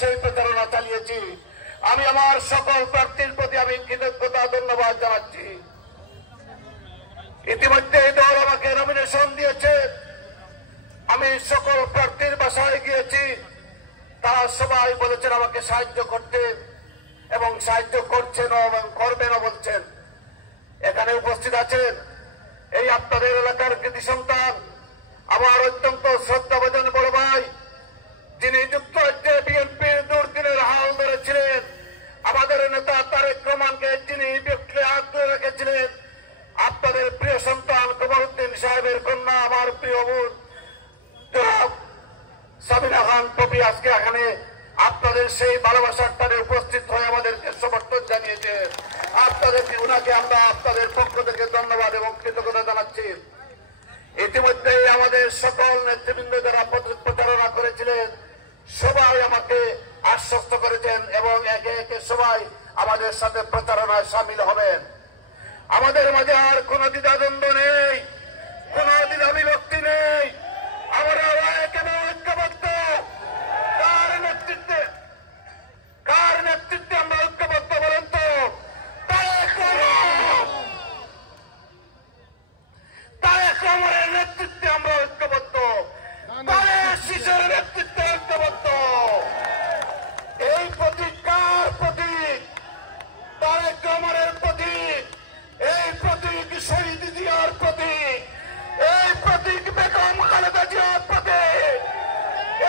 সেই প্রচারণা চালিয়েছি। আমি আমার সকল প্রার্থীর প্রতি আমি কৃতজ্ঞতা ধন্যবাদ জানাচ্ছি। ইতিমধ্যে এই দল আমাকে নমিনেশন দিয়েছে। আমি সকল প্রার্থীর বাসায় গিয়েছি, তারা সবাই বলেছেন আমাকে সাহায্য করতে এবং সাহায্য করছেন এবং করবেনও বলছেন। এখানে উপস্থিত আছেন এই আপনাদের এলাকার কৃতি সন্তান, আমার অত্যন্ত শ্রদ্ধাভাজন বড় ভাই, যিনি যুক্তরাজ্যে বিএনপির দুর্দিনের হাল ধরেছিলেন, আমাদের নেতা তারেক রহমানকে যিনি বিপক্ষে আগ্রহে রেখেছিলেন, আপনাদের প্রিয় সন্তান কমরউদ্দিন সাহেবের কন্যা আমার প্রিয় বোন সাবিনা খান পপি আজকে এখানে আপনাদের সেই ভালোবাসার টানে উপস্থিত হয়ে আমাদেরকে সমর্থন জানিয়েছে। আপনাদেরকে উনাকে আমরা আপনাদের পক্ষ থেকে ধন্যবাদ এবং কৃতজ্ঞতা জানাচ্ছি। ইতিমধ্যেই আমাদের সকল নেতৃবৃন্দ যারা প্রচারণা করেছিলেন সবাই আমাকে আশ্বস্ত করেছেন এবং একে একে সবাই আমাদের সাথে প্রচারণায় সামিল হবেন। আমাদের মাঝে আর কোন দ্বিধাদ্বন্দ্ব নেই, কোন দ্বিধা বিভক্তি নেই। আমরা একেবারে ঐক্যবদ্ধ। কার নেতৃত্বে আমরা ঐক্যবদ্ধ বলেন তো? তারেক রহমানের নেতৃত্বে আমরা ঐক্যবদ্ধ, তারেক শিশুর নেতৃত্বে ঐক্যবদ্ধ। এই প্রতীক কার প্রতীক? তারেক রহমানের প্রতীক। এই প্রতীক শহীদ জিয়ার প্রতীক। এই প্রতীক বেগম খালেদা জিয়ার প্রতীক।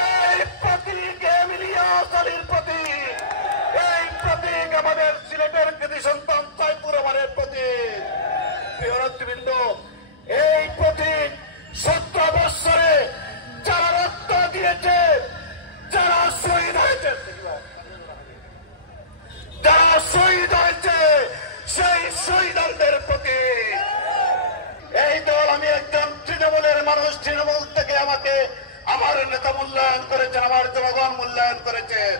এই প্রতীক এমিলিয়াস আলীর প্রতীক। এই প্রতীক আমাদের সিলেটের কৃতি সন্তান সাইফুর রহমানের প্রতীক। প্রিয় নেতৃবৃন্দ, এই প্রতীক 17 বৎসরে যারা রক্ত দিয়েছে, যারা শহীদ হয়েছে, সেই শহীদদের প্রতীক। এই দল, আমি একজন তৃণমূলের মানুষ, তৃণমূল থেকে আমাকে আমার নেতা মূল্যায়ন করেছেন, আমার জনগণ মূল্যায়ন করেছেন।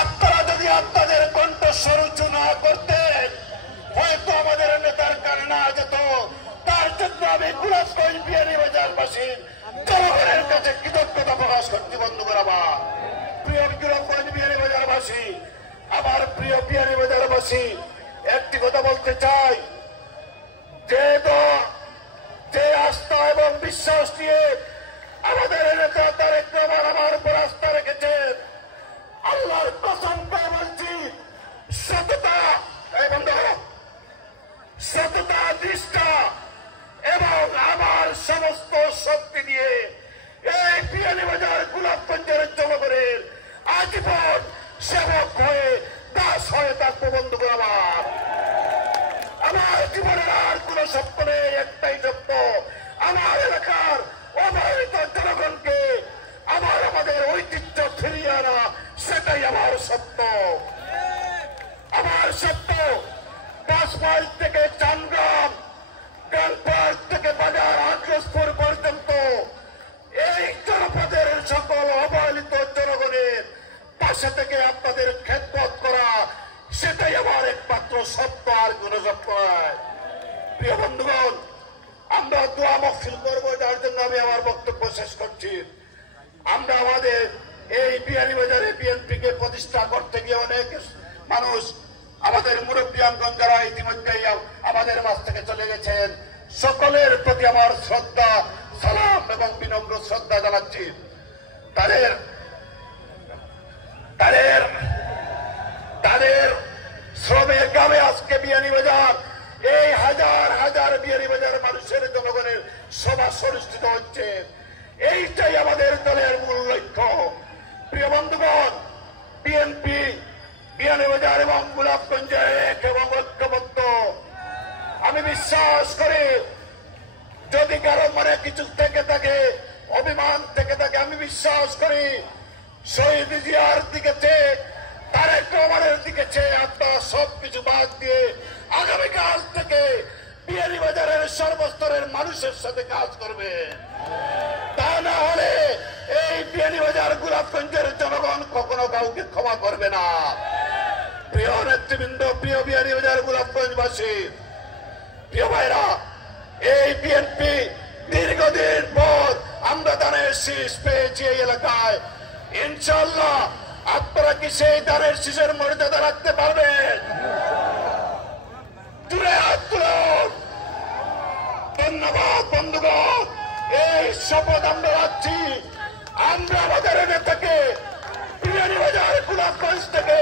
আপনারা যদি আপনাদের কণ্ঠস্বর উঁচু না করতেন হয়তো আমাদের নেতার কানে না যেত। তার জন্য আমি গোলাপগঞ্জ বিয়ানীবাজারবাসী জনগণের কাছে কৃতজ্ঞতা প্রকাশ করছি। বন্ধুগণ, আমার প্রিয় গোলাপগঞ্জ বিয়ানীবাজারবাসী, আমার প্রিয় বিয়ানীবাজারবাসী, একটি কথা বলতে চাই, যে আস্থা এবং বিশ্বাস নিয়ে আমাদের নেতা তারেক রহমান আমার উপর আস্থা রেখেছেন, আল্লাহর কসম করে বলছি, সততা, নিষ্ঠা এবং আমার সমস্ত শক্তি দিয়ে এই বিয়ানীবাজার গোলাপগঞ্জের জনগণের আজীবন সেবক হয়ে দাস হয়ে থাকবো। বন্ধুগণ, আমার জীবনের আর কোন স্বপ্ন নেই, একটাই স্বপ্ন, আমার এলাকার অবহেলিত জনগণকে আমাদের ঐতিহ্য ফিরিয়ে আনা। সেটাই আমার স্বপ্ন। আমার স্বপ্ন 10 মাইল থেকে চানগ্রাম, গালপাড় থেকে বাজার আগ্রসপুর পর্যন্ত এই জনপদের সকল অবহেলিত জনগণের পাশে থেকে আপনাদের খেদমত করা, সেটাই আমার একমাত্র স্বপ্ন, আর কোন স্বপ্ন নয়। প্রিয় বন্ধুগণ, আমরা দোয়া মাহফিল করবো, যার জন্য আমি আমার বক্তব্য শেষ করছি। আমরা আমাদের এই বিয়ানীবাজারে বিএনপিকে প্রতিষ্ঠা করতে গিয়ে অনেক মানুষ, আমাদের মুরব্বিয়ানগণ যারা ইতিমধ্যেই আমাদের মাঝ থেকে চলে গেছেন, সকলের প্রতি আমার শ্রদ্ধা, সালাম এবং বিনম্র শ্রদ্ধা জানাচ্ছি। তাদের শ্রমের কামে আজকে বিয়ানীবাজার, এই হাজার হাজার বিয়ানীবাজার মানুষের জনগণের সভা অনুষ্ঠিত হচ্ছে। এইটাই আমাদের দলের মূল লক্ষ্য। প্রিয় বন্ধুগণ, বিএনপি বিয়ানীবাজার এবং গোলাপগঞ্জে এক এবং ঐক্যবদ্ধ। আমি বিশ্বাস করি, যদি কারো মনে কিছু থেকে থাকে, অভিমান থেকে থাকে, আমি বিশ্বাস করি শহীদ জিয়ার দিকে চেয়ে, তারেক রহমানের দিকে চেয়ে আপনারা সবকিছু বাদ দিয়ে আগামীকাল থেকে বিয়ানীবাজারের সর্বস্তরের মানুষের সাথে কাজ করবে। তা না হলে এই বিয়ানীবাজার গোলাপগঞ্জের জনগণ কখনো কাউকে ক্ষমা করবে না। প্রিয় নেতৃবৃন্দ, প্রিয় বিয়ানীবাজার গোলাপগঞ্জবাসী, প্রিয় ভাইরা, এই বিএনপি দীর্ঘদিন পর আমরা ধানের শীষ পেয়েছি এই এলাকায়। ইনশাআল্লাহ আপনারা কি সেই দানের শীষের মর্যাদা রাখতে পারবেন? তুলে হাত তুলুন। ধন্যবাদ বন্ধুগণ, এই শপথ আমরা রাখছি, আমরা আমাদের নেতাকে বিয়ানীবাজার গোলাপগঞ্জ থেকে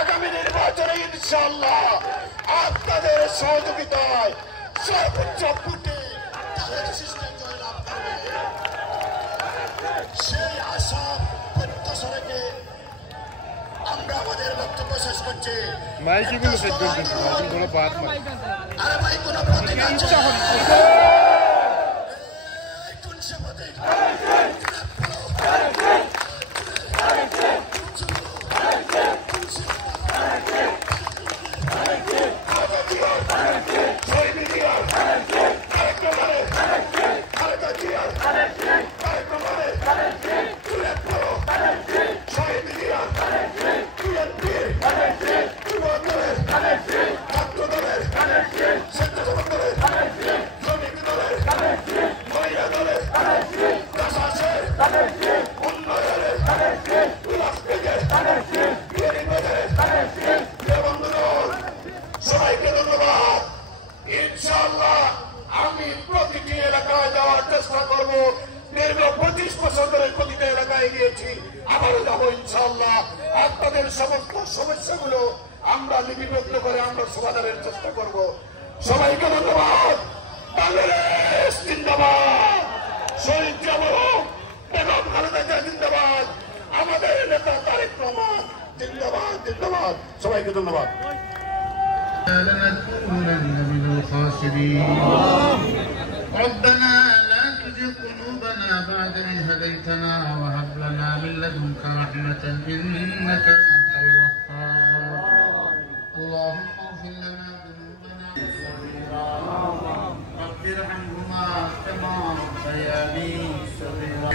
আগামী নির্বাচনে ইনশাআল্লাহ আপনাদের সহযোগিতায় সর্বোচ্চ ভোটে তাদের সিস্টেম জয়লাভ করবে। সেই আশা প্রত্যাশা রেখে আমরা আমাদের বক্তব্য শেষ করছি। আরে ভাই কোন প্রতীক আছে? সবাইকে ধন্যবাদ। ইনশাআল্লাহ আমি প্রতিটি এলাকায় যাওয়ার চেষ্টা করব। দীর্ঘ 25 বছর ধরে প্রতিটি এলাকায় গিয়েছি, আবারও যাবো ইনশাআল্লাহ। আপনাদের সমস্ত সমস্যাগুলো আমরা লিপিবদ্ধ করে আমরা সমাধানের চেষ্টা করব। সবাইকে ধন্যবাদ। বাংলাদেশ জিন্দাবাদ, শহীদ জওয়ান বেগম খালেদা জিয়া জিন্দাবাদ, আমাদের নেতা তারেক রহমান জিন্দাবাদ জিন্দাবাদ। সবাইকে ধন্যবাদ। لنكونن من الخاسرين ربنا لا تزغ قلوبنا بعد إذ هديتنا وهب لنا من لدنك رحمة إنك أنت الوهاب اللهم اغفر لنا ذنوبنا رب ارحمهما كما ربياني صغيرا